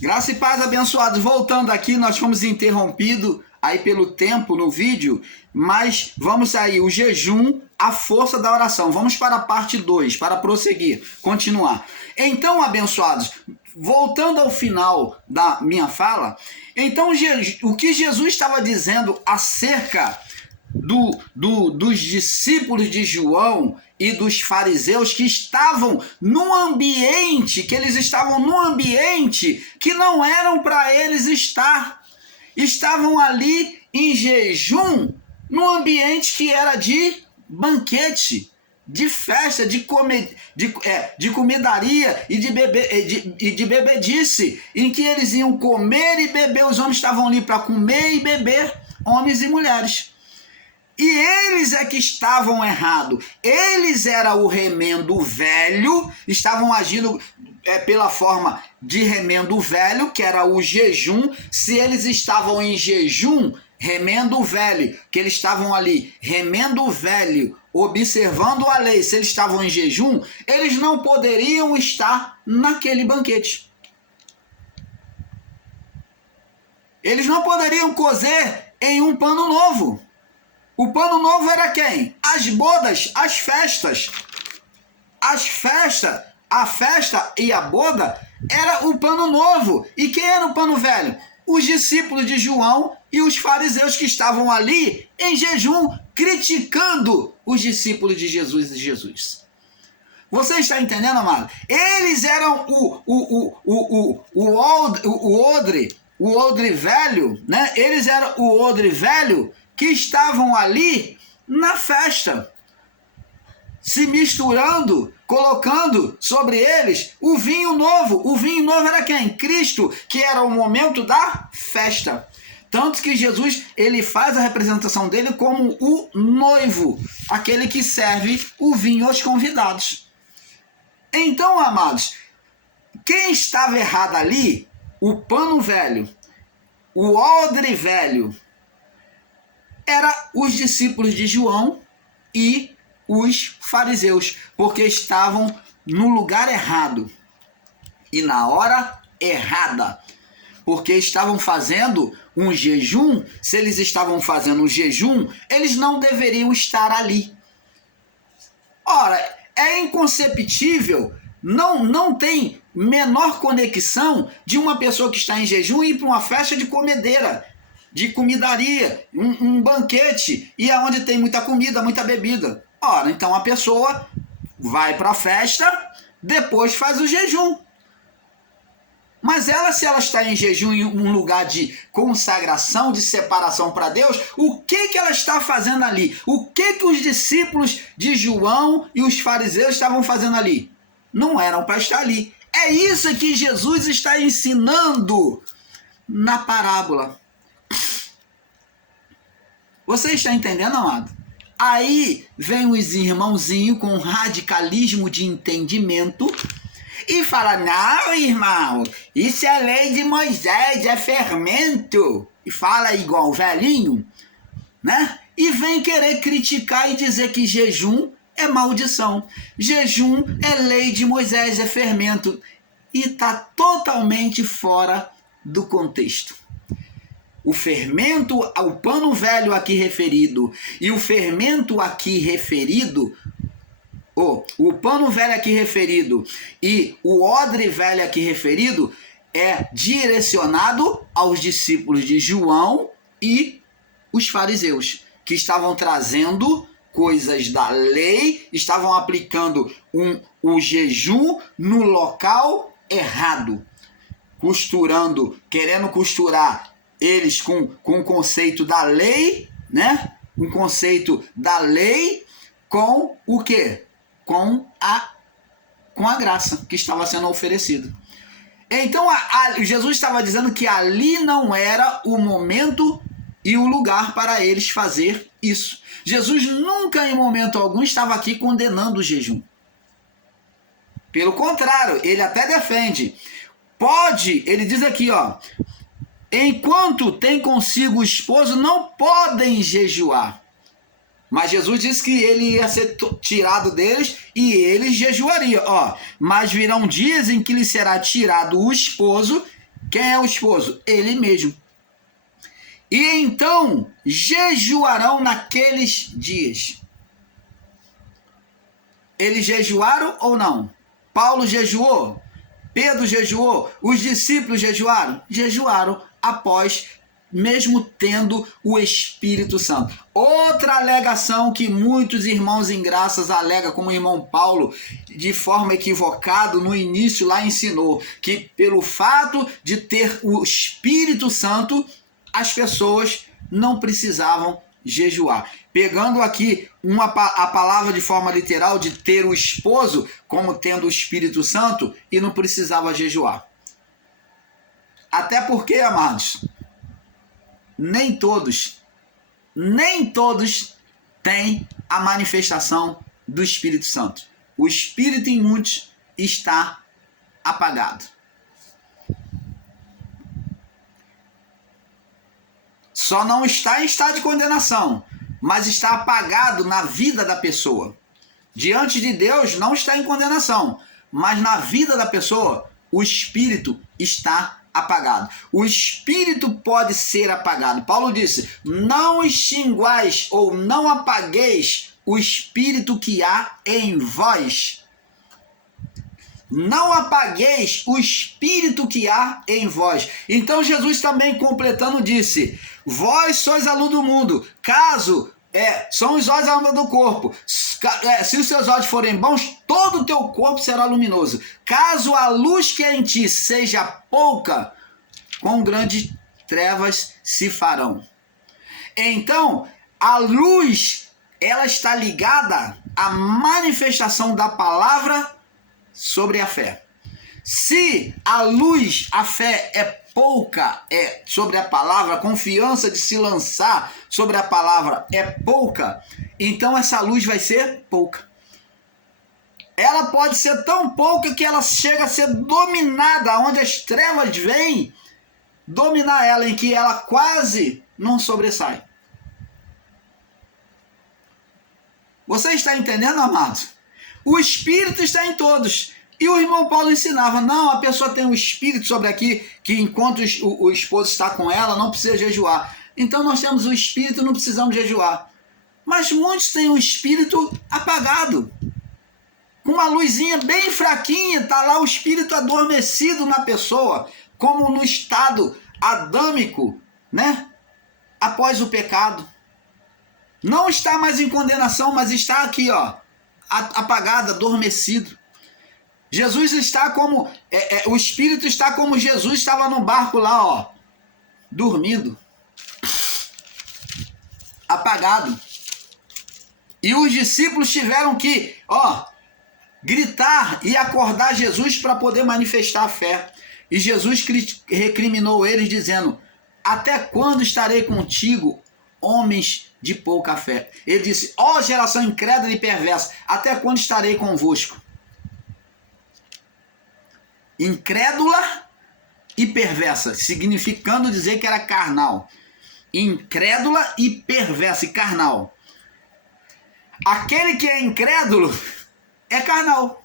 Graça e paz, abençoados. Voltando aqui, nós fomos interrompidos aí pelo tempo no vídeo, mas vamos aí, o jejum, a força da oração. Vamos para a parte 2, para prosseguir, continuar. Então, abençoados, voltando ao final da minha fala, então o que Jesus estava dizendo acerca dos discípulos de João e dos fariseus que estavam num ambiente, que não eram para eles estar. Estavam ali em jejum, num ambiente que era de banquete, de festa, de comedaria e de bebedice, em que eles iam comer e beber. Os homens estavam ali para comer e beber, homens e mulheres. E eles é que estavam errados. Eles eram o remendo velho, estavam agindo pela forma de remendo velho, que era o jejum. Se eles estavam em jejum, remendo velho, que eles estavam ali, remendo velho, observando a lei, se eles estavam em jejum, eles não poderiam estar naquele banquete. Eles não poderiam cozer em um pano novo. O pano novo era quem? As bodas, as festas. A festa e a boda era o pano novo. E quem era o pano velho? Os discípulos de João e os fariseus que estavam ali em jejum, criticando os discípulos de Jesus. Você está entendendo, amado? Eles eram o odre velho, né? Eles eram o odre velho que estavam ali na festa, se misturando, colocando sobre eles o vinho novo. O vinho novo era quem? Cristo, que era o momento da festa. Tanto que Jesus, ele faz a representação dele como o noivo, aquele que serve o vinho aos convidados. Então, amados, quem estava errado ali? O pano velho, o odre velho, era os discípulos de João e os fariseus, porque estavam no lugar errado e na hora errada, porque estavam fazendo um jejum. Se eles estavam fazendo um jejum, eles não deveriam estar ali. Ora, é inconceptível, não tem menor conexão de uma pessoa que está em jejum ir para uma festa de comedeira, de comidaria, um banquete, e aonde tem muita comida, muita bebida. Ora, então a pessoa vai para a festa, depois faz o jejum. Mas ela, se ela está em jejum em um lugar de consagração, de separação para Deus, o que ela está fazendo ali? O que os discípulos de João e os fariseus estavam fazendo ali? Não eram para estar ali. É isso que Jesus está ensinando na parábola. Você está entendendo, amado? Aí vem os irmãozinhos com radicalismo de entendimento e fala: não, irmão, isso é lei de Moisés, é fermento. E fala igual velhinho, né? E vem querer criticar e dizer que jejum é maldição. Jejum é lei de Moisés, é fermento. E está totalmente fora do contexto. O fermento, o pano velho aqui referido e o fermento aqui referido, o pano velho aqui referido e o odre velho aqui referido é direcionado aos discípulos de João e os fariseus, que estavam trazendo coisas da lei, estavam aplicando o jejum no local errado, querendo costurar eles com o conceito da lei, né? Um conceito da lei com o quê? Com a graça que estava sendo oferecida. Então, Jesus estava dizendo que ali não era o momento e o lugar para eles fazer isso. Jesus nunca, em momento algum, estava aqui condenando o jejum. Pelo contrário, ele até defende. Ele diz aqui, enquanto tem consigo o esposo, não podem jejuar. Mas Jesus disse que ele ia ser tirado deles e eles jejuariam. Mas virão dias em que lhe será tirado o esposo Quem é o esposo? Ele mesmo. E então jejuarão naqueles dias. Eles jejuaram ou não? Paulo jejuou? Pedro jejuou? Os discípulos jejuaram? Jejuaram após, mesmo tendo o Espírito Santo. Outra alegação que muitos irmãos em graças alegam, como o irmão Paulo, de forma equivocada, no início lá ensinou, que pelo fato de ter o Espírito Santo, as pessoas não precisavam jejuar. Pegando aqui a palavra de forma literal de ter o esposo como tendo o Espírito Santo e não precisava jejuar. Até porque, amados, nem todos têm a manifestação do Espírito Santo. O Espírito em muitos está apagado. Só não está em estado de condenação, mas está apagado na vida da pessoa. Diante de Deus não está em condenação, mas na vida da pessoa o Espírito está apagado. O Espírito pode ser apagado. Paulo disse, não extinguais ou não apagueis o Espírito que há em vós. Não apagueis o Espírito que há em vós. Então Jesus também completando disse, vós sois a luz do mundo, caso são os olhos a alma do corpo, se os seus olhos forem bons, todo o teu corpo será luminoso. Caso a luz que é em ti seja pouca, com grandes trevas se farão. Então, a luz, ela está ligada à manifestação da palavra sobre a fé. Se a luz, a fé é pouca sobre a palavra, a confiança de se lançar sobre a palavra é pouca, então essa luz vai ser pouca. Ela pode ser tão pouca que ela chega a ser dominada, onde as trevas vêm dominar ela, em que ela quase não sobressai. Você está entendendo, amado? O Espírito está em todos. E o irmão Paulo ensinava, não, a pessoa tem um Espírito sobre aqui, que enquanto o esposo está com ela, não precisa jejuar. Então nós temos o Espírito, não precisamos jejuar. Mas muitos têm o Espírito apagado. Com uma luzinha bem fraquinha, está lá o Espírito adormecido na pessoa, como no estado adâmico, né? Após o pecado. Não está mais em condenação, mas está aqui, ó, apagado, adormecido. Jesus está como, o Espírito está como Jesus estava no barco lá, ó, dormindo, apagado. E os discípulos tiveram que, ó, gritar e acordar Jesus para poder manifestar a fé. E Jesus recriminou eles dizendo, até quando estarei contigo, homens de pouca fé? Ele disse, ó geração incrédula e perversa, até quando estarei convosco? Incrédula e perversa, significando dizer que era carnal. Incrédula e perversa e carnal. Aquele que é incrédulo é carnal.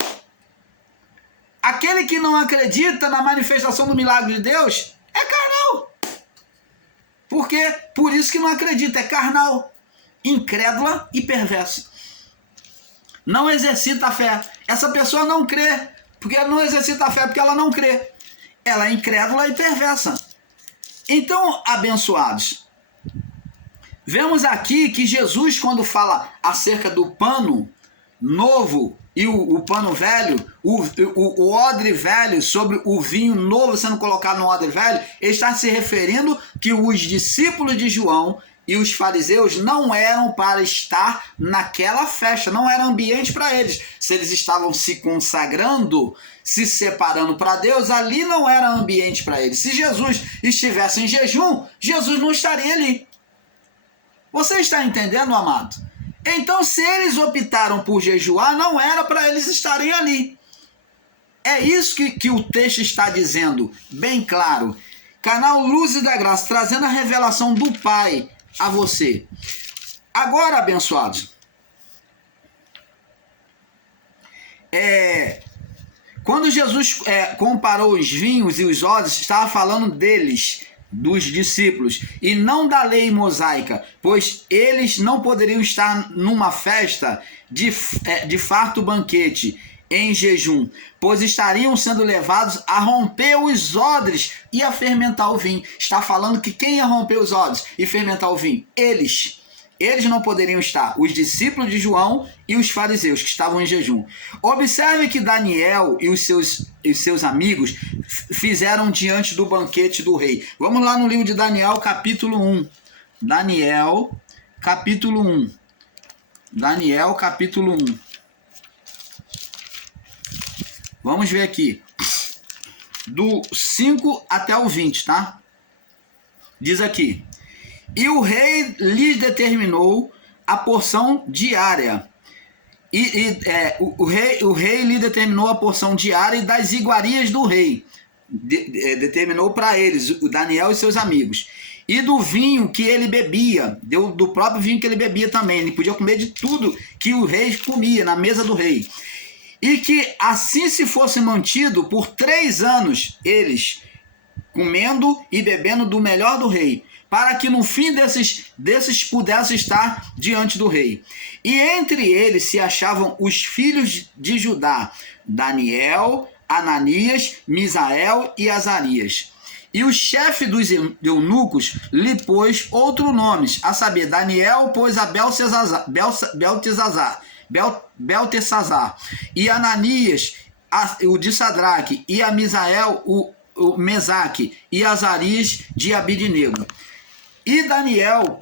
Aquele que não acredita na manifestação do milagre de Deus é carnal. Por isso que não acredita, é carnal. Incrédula e perversa. Não exercita a fé. Essa pessoa não crê. Porque ela não exercita a fé, porque ela não crê. Ela é incrédula e perversa. Então, abençoados, vemos aqui que Jesus, quando fala acerca do pano novo e o pano velho, o odre velho sobre o vinho novo sendo colocado no odre velho, ele está se referindo que os discípulos de João e os fariseus não eram para estar naquela festa, não era ambiente para eles. Se eles estavam se consagrando, se separando para Deus, ali não era ambiente para eles. Se Jesus estivesse em jejum, Jesus não estaria ali. Você está entendendo, amado? Então, se eles optaram por jejuar, não era para eles estarem ali. É isso que o texto está dizendo, bem claro. Canal Luz da Graça, trazendo a revelação do Pai a você. Agora, abençoados, Quando Jesus comparou os vinhos e os odres, estava falando deles, dos discípulos, e não da lei mosaica, pois eles não poderiam estar numa festa de farto banquete, em jejum, pois estariam sendo levados a romper os odres e a fermentar o vinho. Está falando que quem ia romper os odres e fermentar o vinho? Eles. Eles não poderiam estar, os discípulos de João e os fariseus que estavam em jejum. Observe que Daniel e os seus amigos fizeram diante do banquete do rei. Vamos lá no livro de Daniel, capítulo 1. Daniel, capítulo 1. Daniel, capítulo 1. Vamos ver aqui. Do 5 até o 20, tá? Diz aqui: e o rei lhes determinou a porção diária. O rei lhe determinou a porção diária e das iguarias do rei. Determinou para eles, o Daniel e seus amigos. E do vinho que ele bebia. Deu do próprio vinho que ele bebia também. Ele podia comer de tudo que o rei comia na mesa do rei. E que assim se fosse mantido por 3 anos, eles comendo e bebendo do melhor do rei, para que no fim desses pudesse estar diante do rei. E entre eles se achavam os filhos de Judá, Daniel, Ananias, Misael e Azarias. E o chefe dos eunucos lhe pôs outros nomes, a saber, Daniel pôs a Beltesazar, e Ananias, o de Sadraque, e a Misael, o Mesaque, e Azarias de Abidnego. E Daniel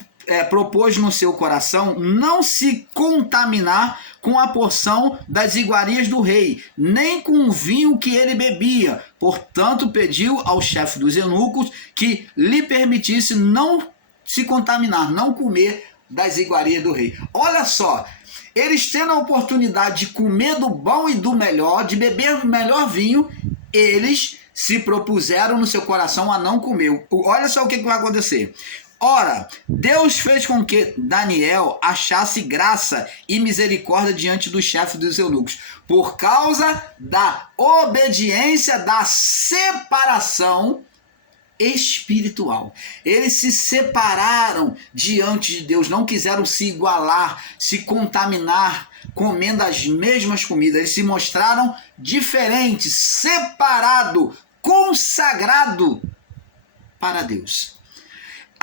propôs no seu coração não se contaminar com a porção das iguarias do rei, nem com o vinho que ele bebia. Portanto, pediu ao chefe dos eunucos que lhe permitisse não se contaminar, não comer das iguarias do rei. Olha só, eles tendo a oportunidade de comer do bom e do melhor, de beber o melhor vinho, eles se propuseram no seu coração a não comer. Olha só o que vai acontecer. Ora, Deus fez com que Daniel achasse graça e misericórdia diante do chefe dos eunucos, por causa da obediência, da separação espiritual. Eles se separaram diante de Deus, não quiseram se igualar, se contaminar, comendo as mesmas comidas. Eles se mostraram diferentes, separado, consagrado para Deus.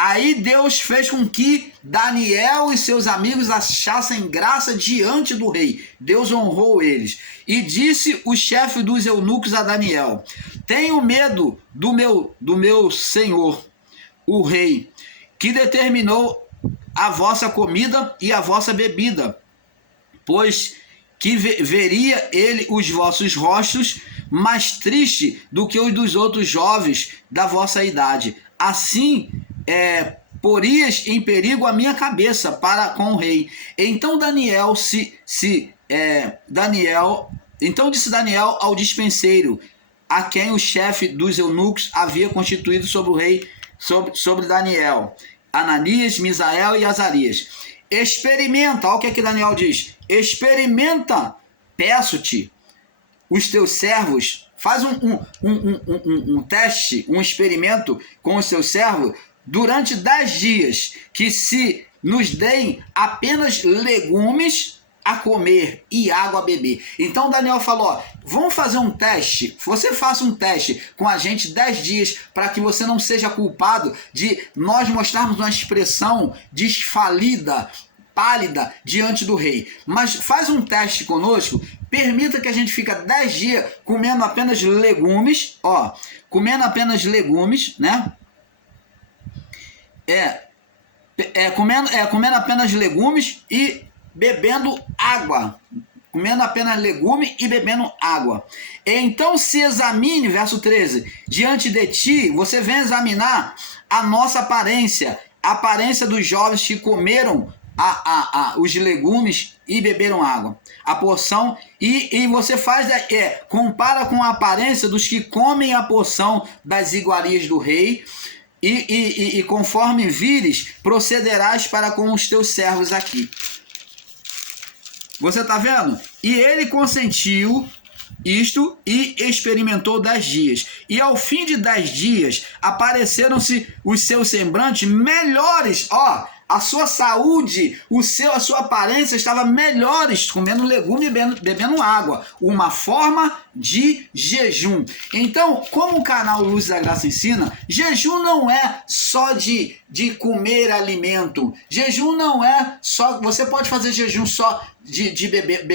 Aí Deus fez com que Daniel e seus amigos achassem graça diante do rei. Deus honrou eles. E disse o chefe dos eunucos a Daniel: tenho medo do meu senhor, o rei, que determinou a vossa comida e a vossa bebida, pois que veria ele os vossos rostos mais triste do que os dos outros jovens da vossa idade. Assim, porias em perigo a minha cabeça para com o rei. Então Então disse Daniel ao dispenseiro, a quem o chefe dos eunucos havia constituído sobre o rei, sobre Daniel, Ananias, Misael e Azarias: experimenta, olha o que Daniel diz, experimenta, peço-te, os teus servos, faz um teste, um experimento com os seus servos durante 10 dias, que se nos deem apenas legumes a comer e água a beber. Então Daniel falou, vamos fazer um teste, você faça um teste com a gente 10 dias, para que você não seja culpado de nós mostrarmos uma expressão desfalida, pálida diante do rei. Mas faz um teste conosco, permita que a gente fique 10 dias comendo apenas legumes, comendo apenas legumes, né? Comendo apenas legumes e bebendo água. Comendo apenas legume e bebendo água. Então se examine, verso 13, diante de ti, você vem examinar a nossa aparência, a aparência dos jovens que comeram os legumes e beberam água, a porção, e você faz, compara com a aparência dos que comem a porção das iguarias do rei, e conforme vires, procederás para com os teus servos aqui. Você está vendo? E ele consentiu isto e experimentou 10 dias. E ao fim de 10 dias, apareceram-se os seus semblantes melhores. Ó, a sua saúde, a sua aparência estava melhores, comendo legume e bebendo água. Uma forma de jejum. Então, como o canal Luz da Graça ensina, jejum não é só de comer alimento. Jejum não é só... Você pode fazer jejum só de beber,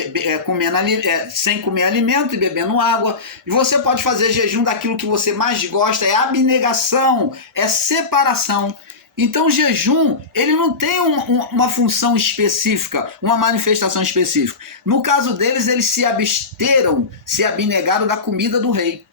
sem comer alimento e bebendo água. E você pode fazer jejum daquilo que você mais gosta, é abnegação, é separação. Então o jejum, ele não tem uma função específica, uma manifestação específica. No caso deles, eles se abnegaram da comida do rei.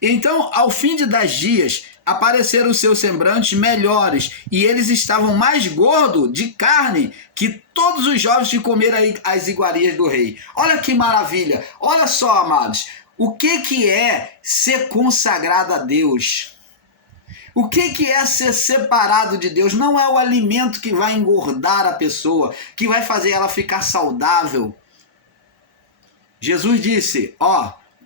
Então, ao fim de 10 dias, apareceram os seus semblantes melhores, e eles estavam mais gordos de carne que todos os jovens que comeram as iguarias do rei. Olha que maravilha! Olha só, amados, o que é ser consagrado a Deus? O que é ser separado de Deus? Não é o alimento que vai engordar a pessoa, que vai fazer ela ficar saudável. Jesus disse,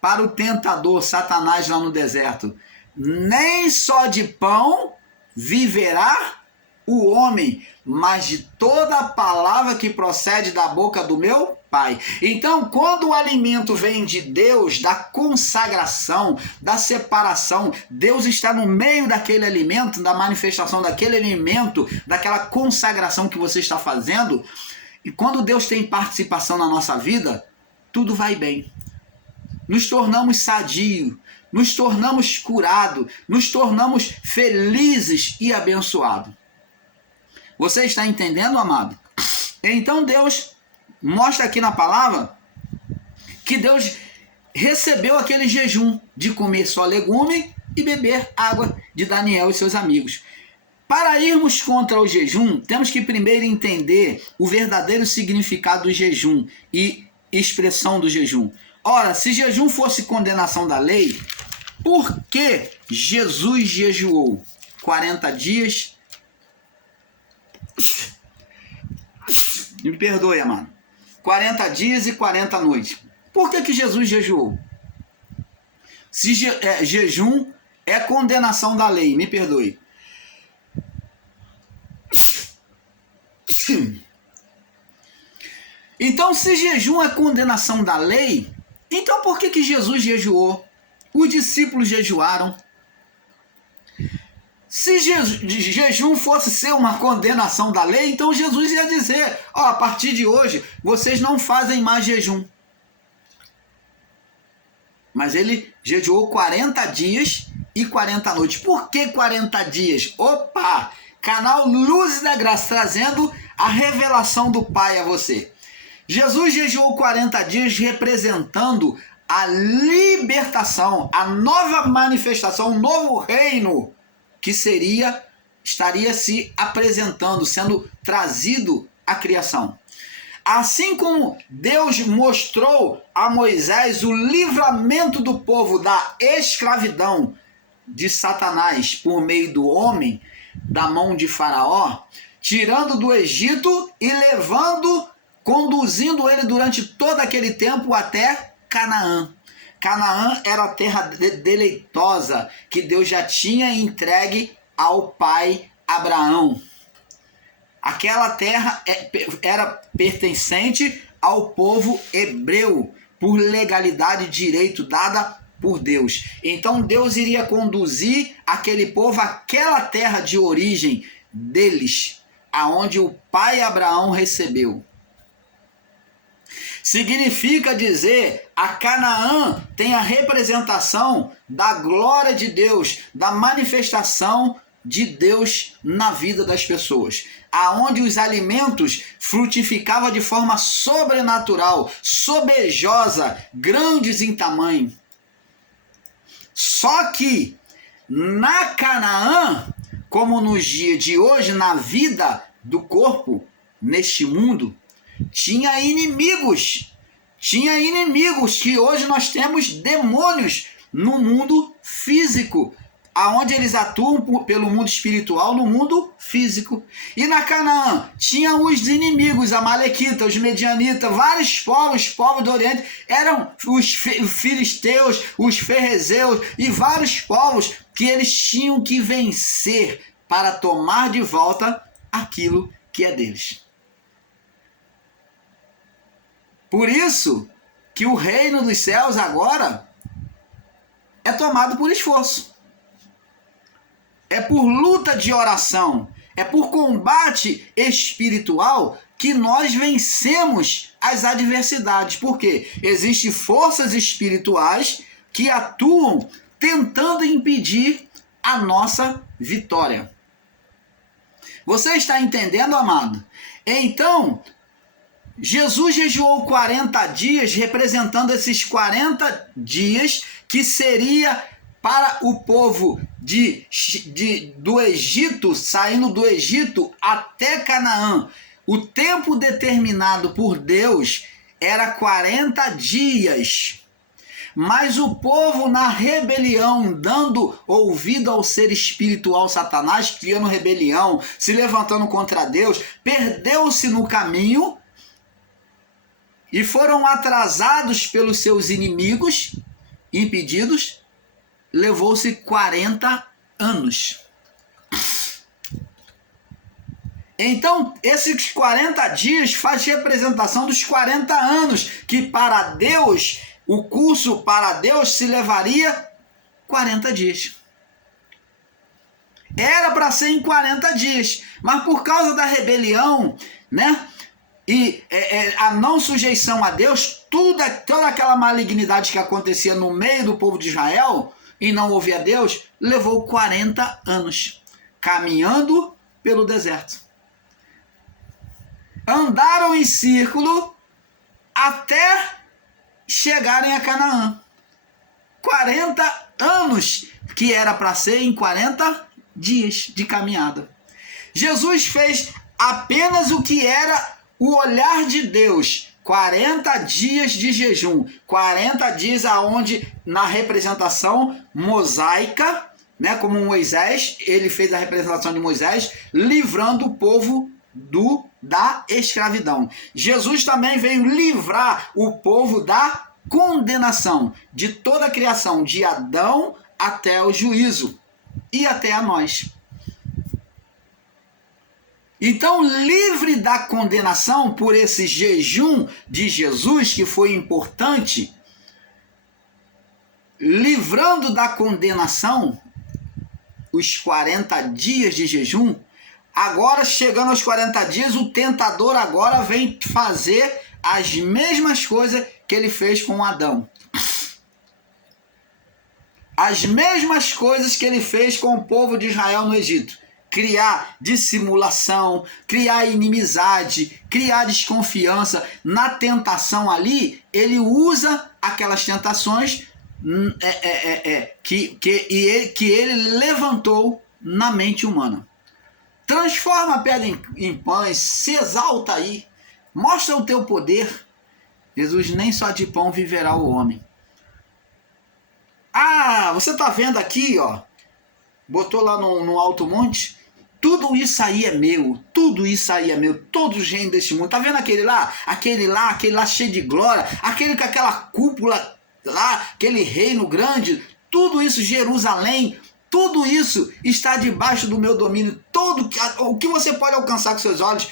para o tentador, Satanás lá no deserto, nem só de pão viverá o homem, mas de toda a palavra que procede da boca do meu Pai. Então, quando o alimento vem de Deus, da consagração, da separação, Deus está no meio daquele alimento, da manifestação daquele alimento, daquela consagração que você está fazendo, e quando Deus tem participação na nossa vida, tudo vai bem. Nos tornamos sadios, nos tornamos curados, nos tornamos felizes e abençoados. Você está entendendo, amado? Então Deus mostra aqui na palavra que Deus recebeu aquele jejum de comer só legume e beber água de Daniel e seus amigos. Para irmos contra o jejum, temos que primeiro entender o verdadeiro significado do jejum e expressão do jejum. Ora, se jejum fosse condenação da lei, por que Jesus jejuou 40 dias? Me perdoe, amado. 40 dias e 40 noites. Por que Jesus jejuou? Se jejum é condenação da lei, me perdoe. Então, se jejum é condenação da lei, então por que Jesus jejuou? Os discípulos jejuaram. Se jejum fosse ser uma condenação da lei, então Jesus ia dizer, a partir de hoje, vocês não fazem mais jejum. Mas ele jejuou 40 dias e 40 noites. Por que 40 dias? Opa! Canal Luz da Graça, trazendo a revelação do Pai a você. Jesus jejuou 40 dias representando a libertação, a nova manifestação, um novo reino que estaria se apresentando, sendo trazido à criação. Assim como Deus mostrou a Moisés o livramento do povo da escravidão de Satanás por meio do homem, da mão de Faraó, tirando do Egito e conduzindo ele durante todo aquele tempo até Canaã. Canaã era a terra deleitosa que Deus já tinha entregue ao pai Abraão. Aquela terra era pertencente ao povo hebreu, por legalidade e direito dada por Deus. Então Deus iria conduzir aquele povo àquela terra de origem deles, aonde o pai Abraão recebeu. Significa dizer, a Canaã tem a representação da glória de Deus, da manifestação de Deus na vida das pessoas, aonde os alimentos frutificavam de forma sobrenatural, sobejosa, grandes em tamanho. Só que na Canaã, como nos dias de hoje, na vida do corpo, neste mundo, tinha inimigos que hoje nós temos demônios no mundo físico, aonde eles atuam pelo mundo espiritual no mundo físico. E na Canaã tinham os inimigos, amalequitas, os medianitas, vários povos do Oriente, eram os filisteus, os ferrezeus e vários povos que eles tinham que vencer para tomar de volta aquilo que é deles. Por isso que o reino dos céus agora é tomado por esforço. É por luta de oração, é por combate espiritual que nós vencemos as adversidades. Porque existem forças espirituais que atuam tentando impedir a nossa vitória. Você está entendendo, amado? Então, Jesus jejuou 40 dias, representando esses 40 dias que seria para o povo do Egito, saindo do Egito até Canaã. O tempo determinado por Deus era 40 dias. Mas o povo, na rebelião, dando ouvido ao ser espiritual Satanás, criando rebelião, se levantando contra Deus, perdeu-se no caminho e foram atrasados pelos seus inimigos, impedidos. Levou-se 40 anos. Então, esses 40 dias faz representação dos 40 anos, que para Deus, o curso para Deus se levaria 40 dias. Era para ser em 40 dias, mas por causa da rebelião, né? E a não sujeição a Deus, toda aquela malignidade que acontecia no meio do povo de Israel e não ouvia a Deus, levou 40 anos caminhando pelo deserto. Andaram em círculo até chegarem a Canaã. 40 anos, que era para ser em 40 dias de caminhada. Jesus fez apenas o que era o olhar de Deus. 40 dias de jejum, 40 dias aonde na representação mosaica, né, como Moisés, ele fez a representação de Moisés, livrando o povo da escravidão. Jesus também veio livrar o povo da condenação de toda a criação, de Adão até o juízo e até a nós. Então, livre da condenação por esse jejum de Jesus, que foi importante, livrando da condenação os 40 dias de jejum, agora, chegando aos 40 dias, o tentador agora vem fazer as mesmas coisas que ele fez com Adão. As mesmas coisas que ele fez com o povo de Israel no Egito. Criar dissimulação, criar inimizade, criar desconfiança. Na tentação ali, ele usa aquelas tentações que ele levantou na mente humana. Transforma a pedra em pães, se exalta aí, mostra o teu poder. Jesus, nem só de pão viverá o homem. Ah, você está vendo aqui, ó, botou lá no alto monte, tudo isso aí é meu, tudo isso aí é meu, todos os reinos deste mundo. Tá vendo aquele lá cheio de glória, aquele com aquela cúpula lá, aquele reino grande, tudo isso, Jerusalém, tudo isso está debaixo do meu domínio. O que você pode alcançar com seus olhos,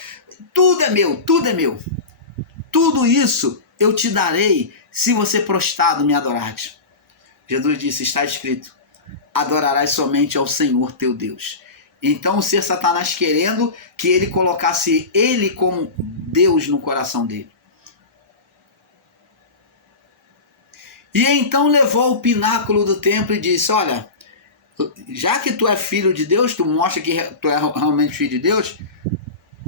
tudo é meu, tudo é meu. Tudo isso eu te darei se você prostrado me adorares. Jesus disse, está escrito, adorarás somente ao Senhor teu Deus. Então o ser Satanás querendo que ele colocasse ele como Deus no coração dele. E então levou o pináculo do templo e disse, olha, já que tu é filho de Deus, tu mostra que tu é realmente filho de Deus,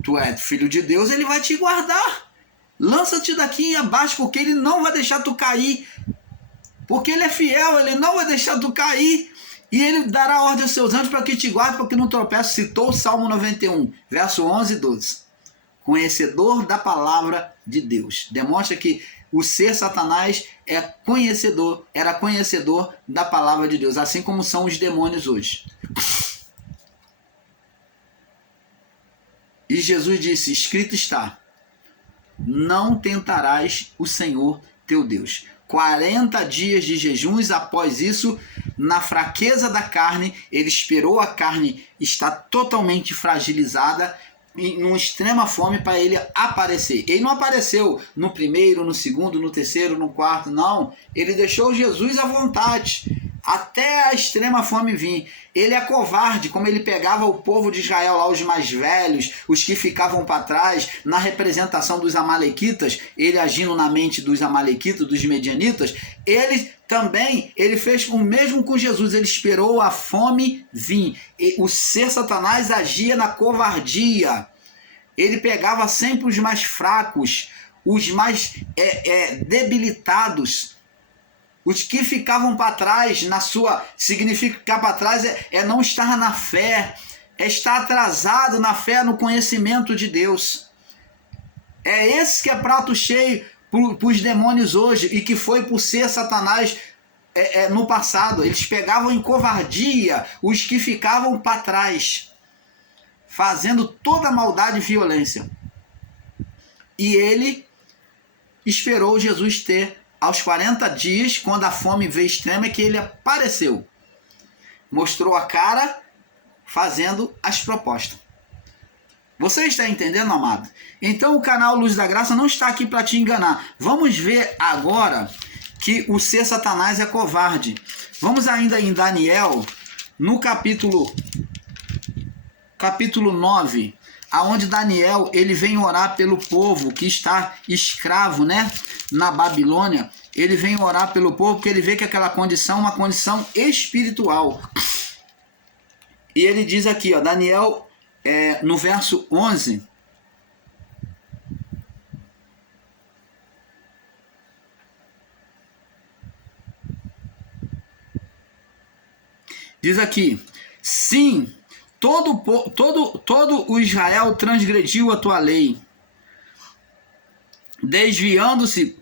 tu é filho de Deus, ele vai te guardar. Lança-te daqui abaixo, porque ele não vai deixar tu cair. Porque ele é fiel, ele não vai deixar tu cair. E ele dará ordem aos seus anjos para que te guarde, para que não tropece. Citou o Salmo 91, verso 11 e 12. Conhecedor da palavra de Deus. Demonstra que o ser Satanás era conhecedor da palavra de Deus, assim como são os demônios hoje. E Jesus disse, escrito está, não tentarás o Senhor teu Deus. 40 dias de jejuns, após isso, na fraqueza da carne, ele esperou a carne estar totalmente fragilizada, em uma extrema fome, para ele aparecer. Ele não apareceu no primeiro, no segundo, no terceiro, no quarto, não. Ele deixou Jesus à vontade, até a extrema fome vir. Ele é covarde, como ele pegava o povo de Israel lá, os mais velhos, os que ficavam para trás, na representação dos amalequitas, ele agindo na mente dos amalequitas, dos medianitas, ele fez o mesmo com Jesus, ele esperou a fome vir. O ser Satanás agia na covardia, ele pegava sempre os mais fracos, os mais debilitados, os que ficavam para trás. Significa ficar para trás é não estar na fé, é estar atrasado na fé, no conhecimento de Deus. É esse que é prato cheio para os demônios hoje, e que foi por ser Satanás no passado. Eles pegavam em covardia os que ficavam para trás, fazendo toda a maldade e violência. E ele esperou Jesus ter, aos 40 dias, quando a fome veio extrema, é que ele apareceu. Mostrou a cara, fazendo as propostas. Você está entendendo, amado? Então o canal Luz da Graça não está aqui para te enganar. Vamos ver agora que o ser Satanás é covarde. Vamos ainda em Daniel, no capítulo 9, aonde Daniel ele vem orar pelo povo que está escravo, né, na Babilônia. Ele vem orar pelo povo porque ele vê que aquela condição é uma condição espiritual. E ele diz aqui, ó, Daniel, no verso 11, diz aqui, sim, todo o Israel transgrediu a tua lei, desviando-se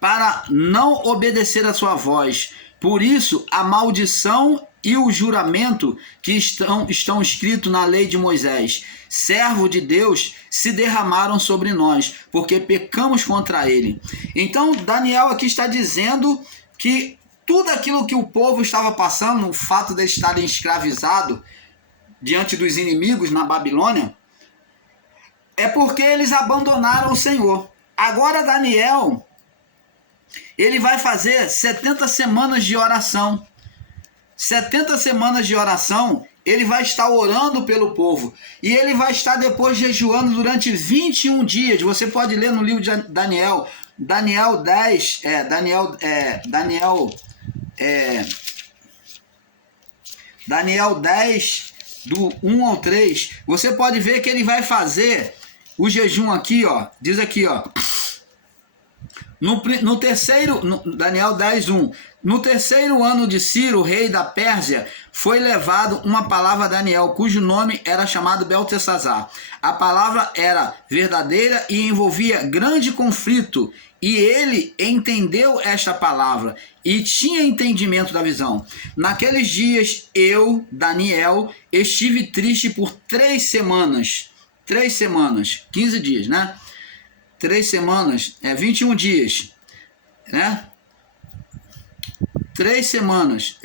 para não obedecer a sua voz. Por isso, a maldição e o juramento que estão escritos na lei de Moisés, servo de Deus, se derramaram sobre nós, porque pecamos contra ele. Então, Daniel aqui está dizendo que tudo aquilo que o povo estava passando, o fato de estarem escravizados diante dos inimigos na Babilônia, é porque eles abandonaram o Senhor. Agora Daniel, ele vai fazer 70 semanas de oração. 70 semanas de oração, ele vai estar orando pelo povo. E ele vai estar depois jejuando durante 21 dias. Você pode ler no livro de Daniel. Daniel 10, Daniel 10, do 1 ao 3. Você pode ver que ele vai fazer o jejum aqui, ó. Diz aqui, ó. No terceiro, Daniel 10, 1. No terceiro ano de Ciro, rei da Pérsia, foi levado uma palavra a Daniel, cujo nome era chamado Beltesazar. A palavra era verdadeira e envolvia grande conflito, e ele entendeu esta palavra e tinha entendimento da visão. Naqueles dias, eu, Daniel, estive triste por 3 semanas. 3 semanas, 15 dias, né? 3 semanas, 21 dias, né? 3 semanas,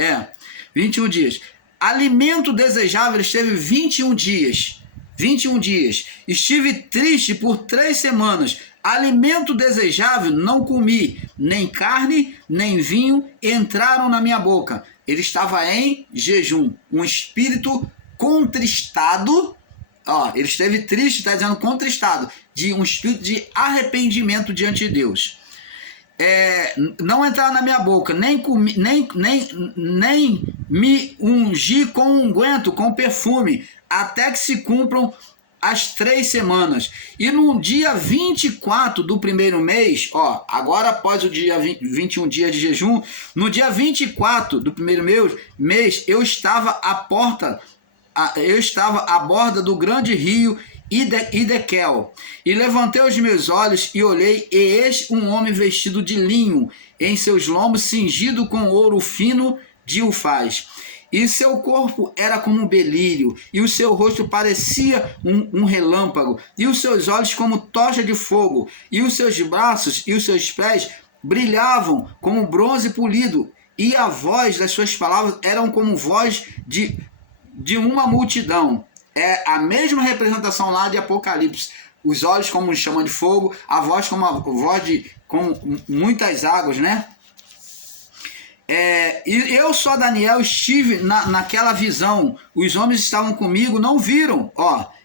21 dias. Alimento desejável esteve 21 dias. 21 dias. Estive triste por 3 semanas. Alimento desejável não comi, nem carne, nem vinho entraram na minha boca. Ele estava em jejum. Um espírito contristado. Ó, ele esteve triste, está dizendo contristado, de um espírito de arrependimento diante de Deus. Não entrar na minha boca, nem comi, nem me ungir com unguento, com perfume, até que se cumpram as 3 semanas. E no dia 24 do primeiro mês, ó, agora após o dia 21 dias de jejum, no dia 24 do primeiro mês, eu estava à borda do grande rio Idequel. E levantei os meus olhos e olhei, e eis um homem vestido de linho, em seus lombos cingido com ouro fino de Ufaz. E seu corpo era como um belírio, e o seu rosto parecia um relâmpago, e os seus olhos como tocha de fogo, e os seus braços e os seus pés brilhavam como bronze polido, e a voz das suas palavras eram como voz de uma multidão. É a mesma representação lá de Apocalipse. Os olhos como chama de fogo, a voz como a voz com muitas águas, né? E eu só, Daniel, estive naquela visão. Os homens que estavam comigo não viram.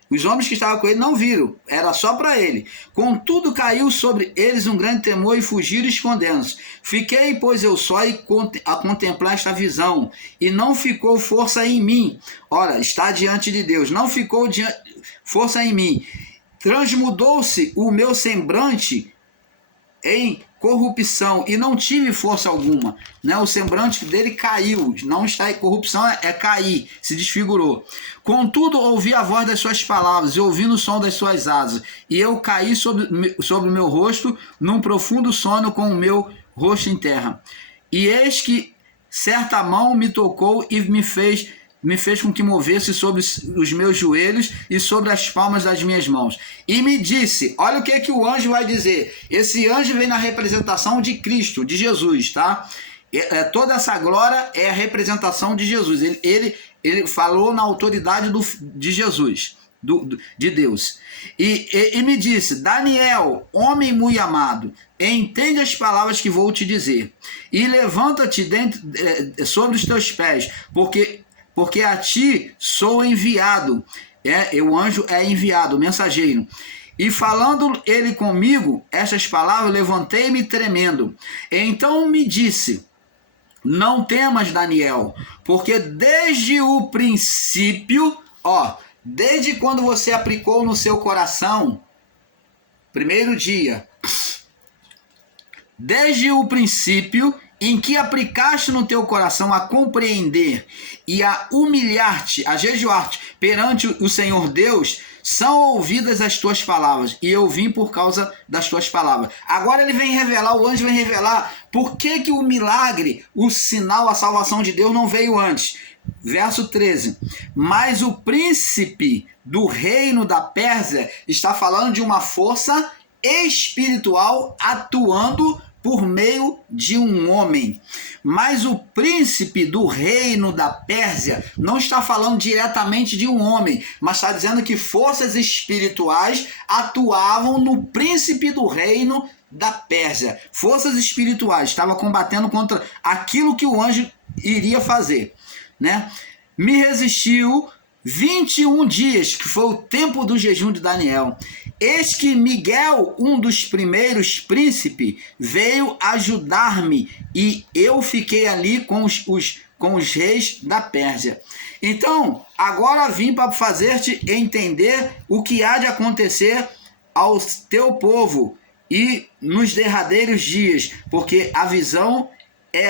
Os homens que estavam com ele não viram. Era só para ele. Contudo, caiu sobre eles um grande temor e fugiram escondendo-se. Fiquei, pois, eu só a contemplar esta visão. E não ficou força em mim. Ora, está diante de Deus. Não ficou força em mim. Transmudou-se o meu semblante em corrupção, e não tive força alguma, né? O semblante dele caiu, não está em corrupção, é cair, se desfigurou. Contudo, ouvi a voz das suas palavras, e ouvindo o som das suas asas, e eu caí sobre o meu rosto, num profundo sono, com o meu rosto em terra. E eis que certa mão me tocou e me fez com que movesse sobre os meus joelhos e sobre as palmas das minhas mãos. E me disse, olha o que o anjo vai dizer. Esse anjo vem na representação de Cristo, de Jesus, tá? Toda essa glória é a representação de Jesus. Ele falou na autoridade de Jesus, de Deus. E me disse, Daniel, homem muito amado, entende as palavras que vou te dizer. E levanta-te sobre os teus pés, porque a ti sou enviado. O anjo é enviado, o mensageiro. E falando ele comigo, estas palavras, levantei-me tremendo. Então me disse, não temas, Daniel, porque desde o princípio, desde quando você aplicou no seu coração, primeiro dia, desde o princípio em que aplicaste no teu coração a compreender e a humilhar-te, a jejuar-te perante o Senhor Deus, são ouvidas as tuas palavras, e eu vim por causa das tuas palavras. Agora ele vem revelar, o anjo vem revelar por que o milagre, o sinal, a salvação de Deus não veio antes. Verso 13, mas o príncipe do reino da Pérsia está falando de uma força espiritual atuando por meio de um homem. Mas o príncipe do reino da Pérsia não está falando diretamente de um homem, mas está dizendo que forças espirituais atuavam no príncipe do reino da Pérsia. Forças espirituais estavam combatendo contra aquilo que o anjo iria fazer, né? Me resistiu 21 dias, que foi o tempo do jejum de Daniel. Eis que Miguel, um dos primeiros príncipes, veio ajudar-me, e eu fiquei ali com os reis da Pérsia. Então, agora vim para fazer-te entender o que há de acontecer ao teu povo e nos derradeiros dias, porque a visão